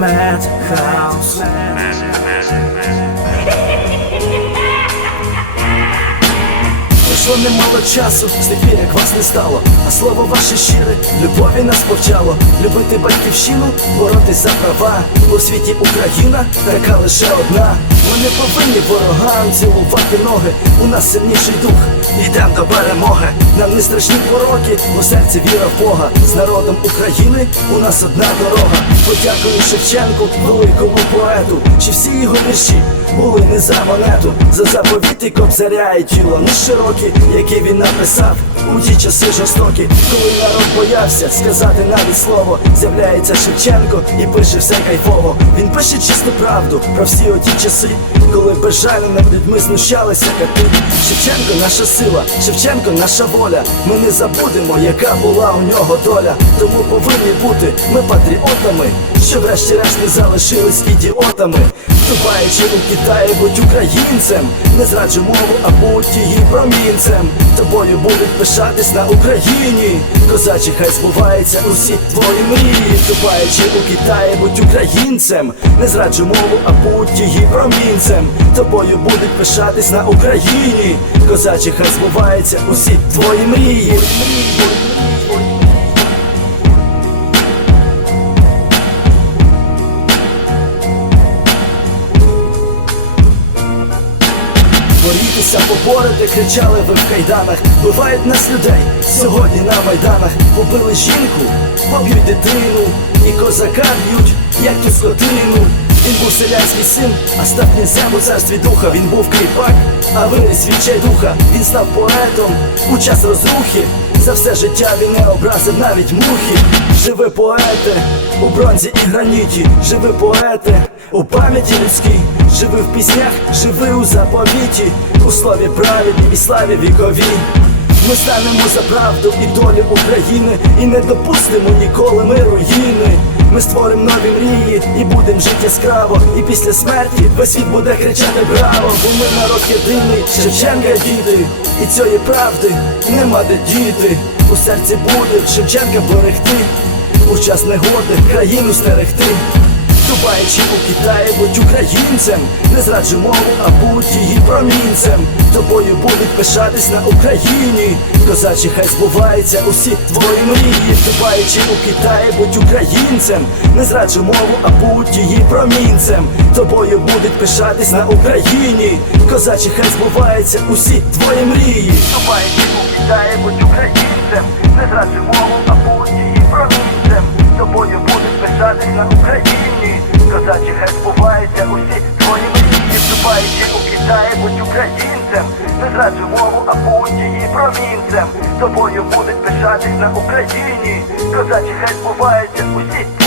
Madhouse Пройшло немало часу, з тих пір, як вас не стало, а слово ваше щире, любові нас повчало, любити батьківщину, боротись за права. У світі Україна така лише одна. Ми не повинні ворогам цілувати ноги. У нас сильніший дух, йдем до перемоги. Нам не страшні пороки, у серці віра в Бога. З народом України у нас одна дорога. Подякую Шевченку, великому поету. Чи всі його вірші були не за монету, за заповіти кобзаря і тіло не широкі, які він написав у ті часи жорстокі, коли народ боявся сказати навіть слово. З'являється Шевченко і пише все кайфово. Він пише чисту правду про всі оті часи, коли безжально над людьми знущалися кати. Шевченко наша сила, Шевченко наша воля. Ми не забудемо, яка була у нього доля. Тому повинні бути ми патріотами, що врешті-решт не залишились ідіотами. Вступаючи у Китаї, будь українцем, не зраджу мову, а будь її промінцем. Тобою будуть пишатись на Україні. Козачі, хай збуваються усі твої мрії. Вступаючи у Китаї, будь українцем, не зраджу мову, а будь її промінцем. Тобою будуть пишатись на Україні. Козачі, хай збуваються усі твої мрії. Борітеся, поборете, кричали ви в кайданах, бивають нас людей сьогодні на майданах. Побили жінку, поб'ють дитину, і козака б'ють, як ту скотину. Він був селянський син, а став князем у царстві духа. Він був кріпак, а виріс відчай духа. Він став поетом у час розрухи. За все життя він не образив навіть мухи. Живи поете у бронзі і граніті, живи поете у пам'яті людській, живи в піснях, живи у заповіті, у слові праведній і славі віковій. Ми станемо за правду і долю України і не допустимо ніколи ми руїни. Ми створимо нові мрії і будемо жити яскраво. І після смерті весь світ буде кричати браво. Бо ми народ єдиний, Шевченка діти, і цієї правди нема де діти. У серці буде Шевченка берегти, у час негоди країну стерегти. Вступаючи у Китаї, будь українцем, не зраджу мову, а будь її промінцем. Тобою будуть пишатись на Україні. Козачі, хай збуваються усі твої мрії. Вступаючи у Китаї, будь українцем, не зраджу мову, а будь її промінцем. Тобою будуть пишатись на Україні. Козачі, хай збуваються усі твої мрії. Вступаючи у Китаї, будь українцем, не зраджу мову, а будь її промінцем. Тобою будуть пишатись на Україні. Козачі, хай збуваються усі твої мрії. Вступаючи у Китаї, будь українцем, не зраджу мову, а будь її промінцем. Тобою будуть пишатись на Україні. Козачі, хай збуваються усі